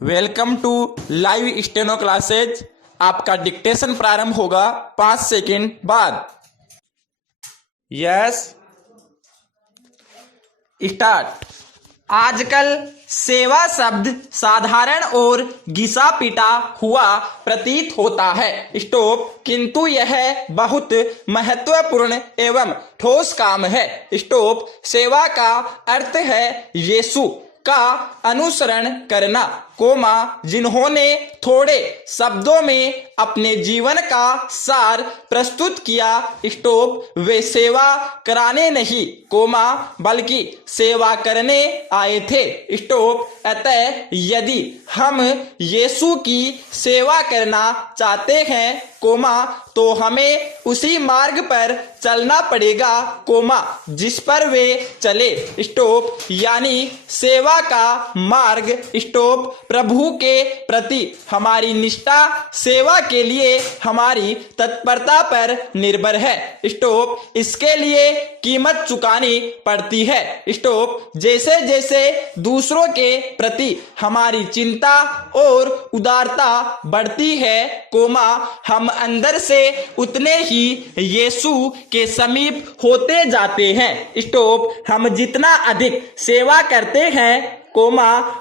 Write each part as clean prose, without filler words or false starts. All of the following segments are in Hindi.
Welcome to live steno classes. आपका डिक्टेशन प्रारंभ होगा 5 सेकंड बाद। Yes, start. आजकल सेवा शब्द साधारण और घिसा पिटा हुआ प्रतीत होता है। स्टॉप। किंतु यह बहुत महत्वपूर्ण एवं ठोस काम है। स्टॉप। सेवा का अर्थ है यीशु का अनुसरण करना, जिन्होंने थोड़े शब्दों में अपने जीवन का सार प्रस्तुत किया। स्टॉप। वे सेवा कराने नहीं, बल्कि सेवा करने आए थे। स्टॉप। अतः यदि हम यीशु की सेवा करना चाहते हैं, तो हमें उसी मार्ग पर चलना पड़ेगा, जिस पर वे चले। स्टॉप। यानी सेवा का मार्ग। स्टॉप। प्रभु के प्रति हमारी निष्ठा सेवा के लिए हमारी तत्परता पर निर्भर है। स्टॉप। इसके लिए कीमत चुकानी पड़ती है। स्टॉप। जैसे जैसे दूसरों के प्रति हमारी चिंता और उदारता बढ़ती है, हम अंदर से उतने ही यीशु के समीप होते जाते हैं। स्टॉप। हम जितना अधिक सेवा करते हैं,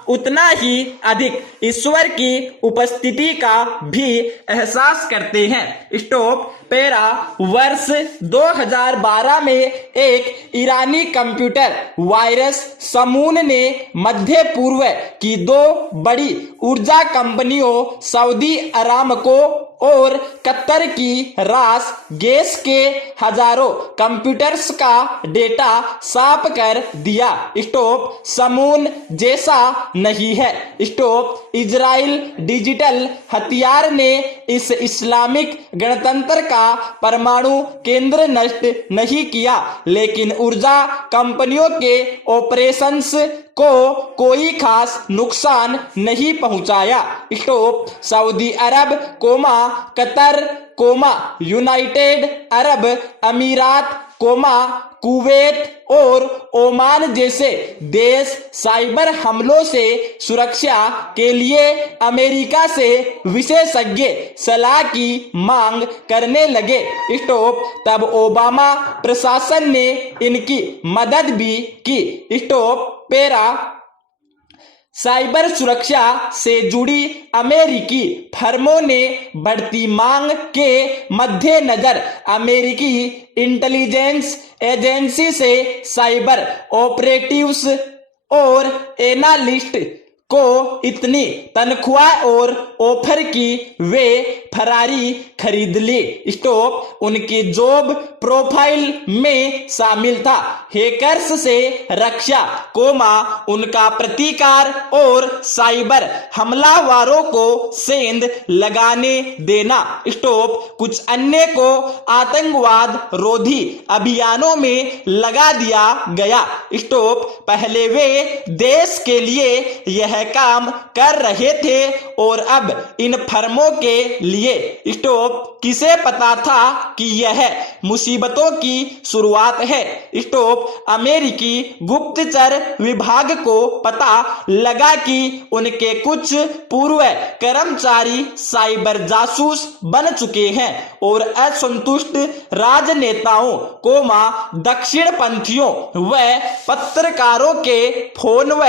उतना ही अधिक ईश्वर की उपस्थिति का भी एहसास करते हैं। स्टॉप। पैरा। वर्ष 2012 में एक ईरानी कंप्यूटर वायरस समूह ने मध्य पूर्व की 2 बड़ी ऊर्जा कंपनियों सऊदी अरामको और कतर की रास गैस के हजारों कंप्यूटर्स का डेटा साफ कर दिया। स्टॉप। समूह जैसा नहीं है। स्टॉप। इजराइल डिजिटल हथियार ने इस इस्लामिक गणतंत्र का परमाणु केंद्र नष्ट नहीं किया, लेकिन ऊर्जा कंपनियों के ऑपरेशंस को कोई खास नुकसान नहीं पहुंचाया। स्टॉप। सऊदी अरब, कतर, यूनाइटेड अरब अमीरात, कुवैत और ओमान जैसे देश साइबर हमलों से सुरक्षा के लिए अमेरिका से विशेषज्ञ सलाह की मांग करने लगे। स्टॉप। तब ओबामा प्रशासन ने इनकी मदद भी की। स्टॉप। पैरा। साइबर सुरक्षा से जुड़ी अमेरिकी फर्मों ने बढ़ती मांग के मद्देनजर अमेरिकी इंटेलिजेंस एजेंसी से साइबर ऑपरेटिव्स और एनालिस्ट को इतनी तनख्वाह और ऑफर की वे फरारी खरीद ली। स्टॉप। उनकी जॉब प्रोफाइल में शामिल था हैकर्स से रक्षा, उनका प्रतिकार और साइबर हमलावरों को सेंध लगाने देना। स्टॉप। कुछ अन्य को आतंकवाद रोधी अभियानों में लगा दिया गया। स्टॉप। पहले वे देश के लिए यह काम कर रहे थे और अब इन फर्मों के लिए। स्टॉप। किसे पता था कि यह मुसीबतों की शुरुआत है। स्टॉप। अमेरिकी गुप्तचर विभाग को पता लगा कि उनके कुछ पूर्व कर्मचारी साइबर जासूस बन चुके हैं और असंतुष्ट राजनेताओं, दक्षिणपंथियों व पत्रकारों के फोन व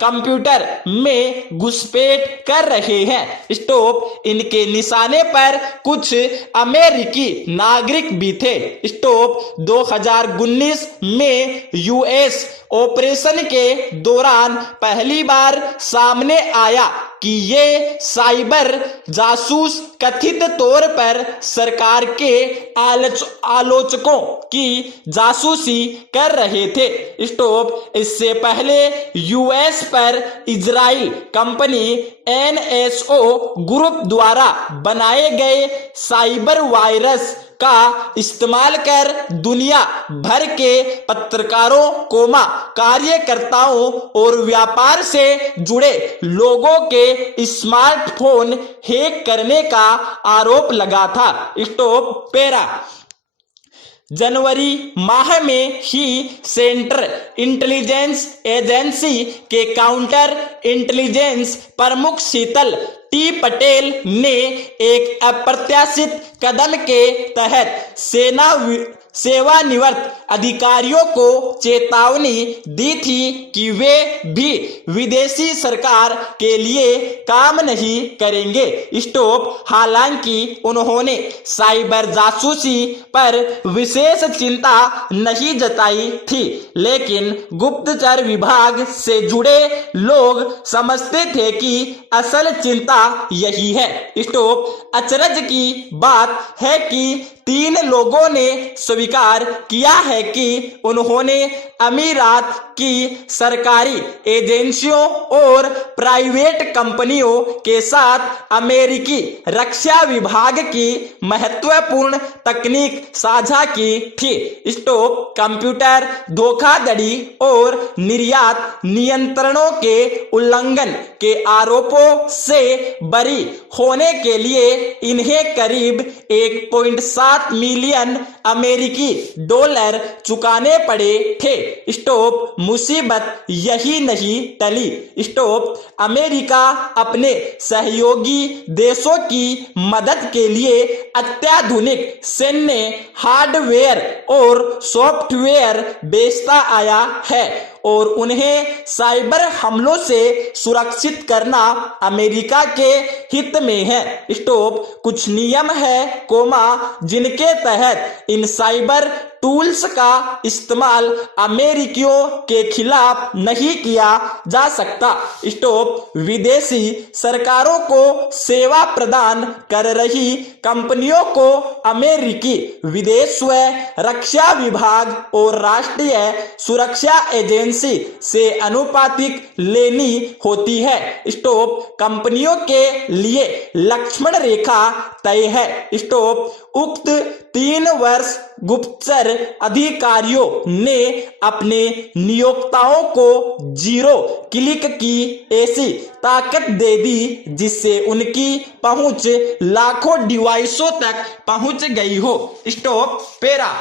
कंप्यूटर में घुसपैठ कर रहे हैं। स्टॉप। इनके निशाने पर कुछ अमेरिकी नागरिक भी थे। स्टॉप। 2019 में यूएस ऑपरेशन के दौरान पहली बार सामने आया कि ये साइबर जासूस कथित तौर पर सरकार के आलोचकों की जासूसी कर रहे थे। स्टॉप। इससे पहले यूएस पर इजराइल कंपनी एनएसओ ग्रुप द्वारा बनाए गए साइबर वायरस का इस्तेमाल कर दुनिया भर के पत्रकारों, कार्यकर्ताओं और व्यापार से जुड़े लोगों के स्मार्टफोन हैक करने का आरोप लगा था। स्टॉप। पैरा। जनवरी माह में ही सेंट्रल इंटेलिजेंस एजेंसी के काउंटर इंटेलिजेंस प्रमुख शीतल टी पटेल ने एक अप्रत्याशित कदम के तहत सेवानिवृत्त अधिकारियों को चेतावनी दी थी कि वे भी विदेशी सरकार के लिए काम नहीं करेंगे। स्टॉप हालांकि उन्होंने साइबर जासूसी पर विशेष चिंता नहीं जताई थी, लेकिन गुप्तचर विभाग से जुड़े लोग समझते थे कि असल चिंता यही है। स्टॉप अचरज की बात है कि 3 लोगों ने स्वीकार किया है कि उन्होंने अमीरात की सरकारी एजेंसियों और प्राइवेट कंपनियों के साथ अमेरिकी रक्षा विभाग की महत्वपूर्ण तकनीक साझा की थी। स्टॉप कंप्यूटर धोखाधड़ी और निर्यात नियंत्रणों के उल्लंघन के आरोपों से बरी होने के लिए इन्हें करीब 1.7 मिलियन अमेरिकी डॉलर चुकाने पड़े थे। स्टॉप मुसीबत यही नहीं टली। स्टॉप अमेरिका अपने सहयोगी देशों की मदद के लिए अत्याधुनिक सैन्य हार्डवेयर और सॉफ्टवेयर बेचता आया है और उन्हें साइबर हमलों से सुरक्षित करना अमेरिका के हित में है। स्टॉप कुछ नियम है जिनके तहत इन साइबर टूल्स का इस्तेमाल अमेरिकियों के खिलाफ नहीं किया जा सकता। स्टॉप विदेशी सरकारों को सेवा प्रदान कर रही कंपनियों को अमेरिकी विदेश व रक्षा विभाग और राष्ट्रीय सुरक्षा एजेंसी से अनुपातिक लेनी होती है। स्टॉप कंपनियों के लिए लक्ष्मण रेखा तय है। स्टॉप उक्त 3 वर्ष गुप्तचर अधिकारियों ने अपने नियोक्ताओं को 0 क्लिक की ऐसी ताकत दे दी जिससे उनकी पहुंच लाखों डिवाइसों तक पहुंच गई हो। स्टॉप पैरा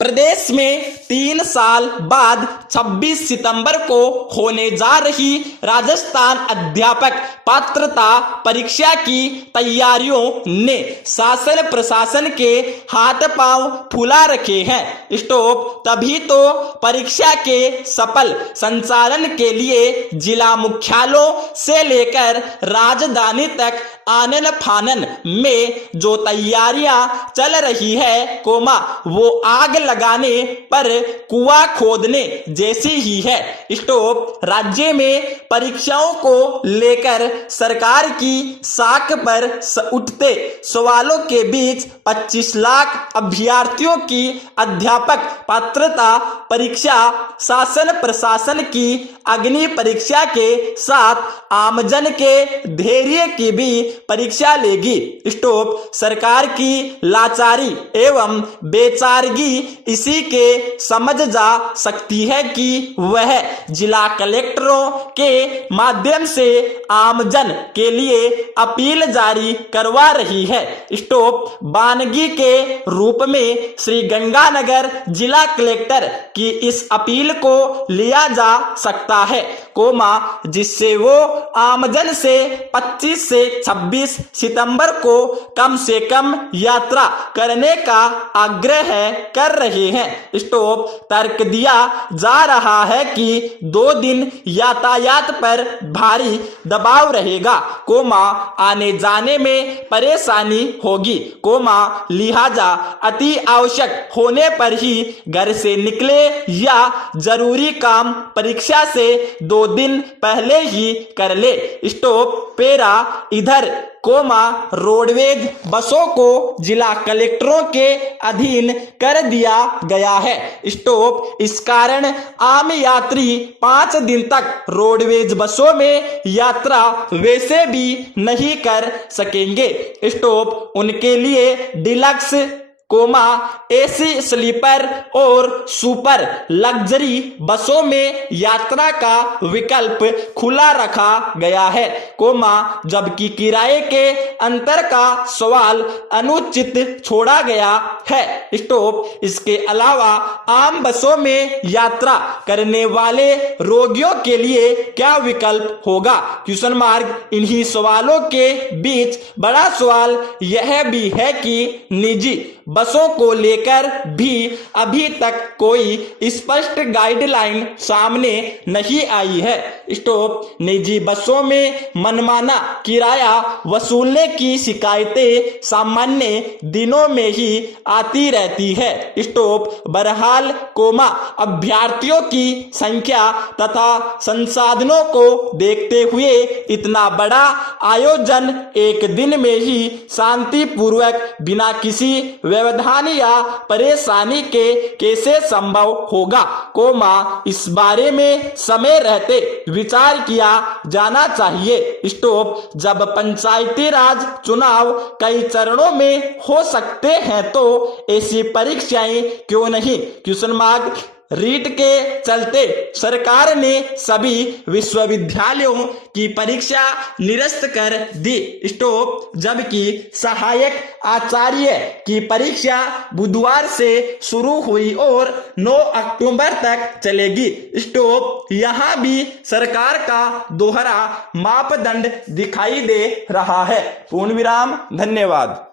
प्रदेश में 3 साल बाद 26 सितंबर को होने जा रही राजस्थान अध्यापक पात्रता परीक्षा की तैयारियों ने शासन प्रशासन के हाथ पांव फुला रखे हैं। स्टॉप तभी तो परीक्षा के सफल संचालन के लिए जिला मुख्यालयों से लेकर राजधानी तक आनन फानन में जो तैयारियां चल रही है वो आग लगाने पर कुआं खोदने जैसी ही है। स्टॉप राज्य में परीक्षाओं को लेकर सरकार की साख पर उठते सवालों के बीच 25 लाख अभ्यर्थियों की अध्यापक पात्रता परीक्षा शासन प्रशासन की अग्नि परीक्षा के साथ आमजन के धैर्य की भी परीक्षा लेगी। स्टॉप सरकार की लाचारी एवं बेचारगी इसी के समझ जा सकती है कि वह जिला कलेक्टरों के माध्यम से आमजन के लिए अपील जारी करवा रही है। स्टॉप बानगी के रूप में श्री गंगानगर जिला कलेक्टर की इस अपील को लिया जा सकता है जिससे वो आमजन से 25 से 26 सितंबर को कम से कम यात्रा करने का आग्रह कर रहे हैं। स्टॉप तर्क दिया जा रहा है कि 2 दिन यातायात पर भारी दबाव रहेगा आने जाने में परेशानी होगी लिहाजा अति आवश्यक होने पर ही घर से निकले या जरूरी काम परीक्षा से 2 दिन पहले ही कर ले। स्टॉप पैरा इधर रोडवेज बसों को जिला कलेक्टरों के अधीन कर दिया गया है। स्टॉप इस कारण आम यात्री 5 दिन तक रोडवेज बसों में यात्रा वैसे भी नहीं कर सकेंगे। स्टॉप उनके लिए डिलक्स कोमा एसी स्लीपर और सुपर लग्जरी बसों में यात्रा का विकल्प खुला रखा गया है, कोमा जबकि किराए के अंतर का सवाल अनुचित छोड़ा गया है। स्टॉप। इसके अलावा आम बसों में यात्रा करने वाले रोगियों के लिए क्या विकल्प होगा? Question mark. इन्हीं सवालों के बीच बड़ा सवाल यह भी है कि निजी बसों को लेकर भी अभी तक कोई स्पष्ट गाइडलाइन सामने नहीं आई है। स्टॉप। निजी बसों में मनमाना किराया वसूलने की शिकायतें सामान्य दिनों में ही आती रहती है। स्टॉप। बहरहाल कोमा अभ्यर्थियों की संख्या तथा संसाधनों को देखते हुए इतना बड़ा आयोजन एक दिन में ही शांतिपूर्वक बिना किसी व्यवधान या परेशानी के कैसे संभव होगा, कोमा इस बारे में समय रहते विचार किया जाना चाहिए। स्टॉप। जब पंचायती राज चुनाव कई चरणों में हो सकते हैं तो ऐसी परीक्षाएं क्यों नहीं? Question mark. रीट के चलते सरकार ने सभी विश्वविद्यालयों की परीक्षा निरस्त कर दी। स्टॉप। जबकि सहायक आचार्य की परीक्षा बुधवार से शुरू हुई और 9 अक्टूबर तक चलेगी। स्टॉप। यहाँ भी सरकार का दोहरा मापदंड दिखाई दे रहा है। पूर्ण विराम। धन्यवाद।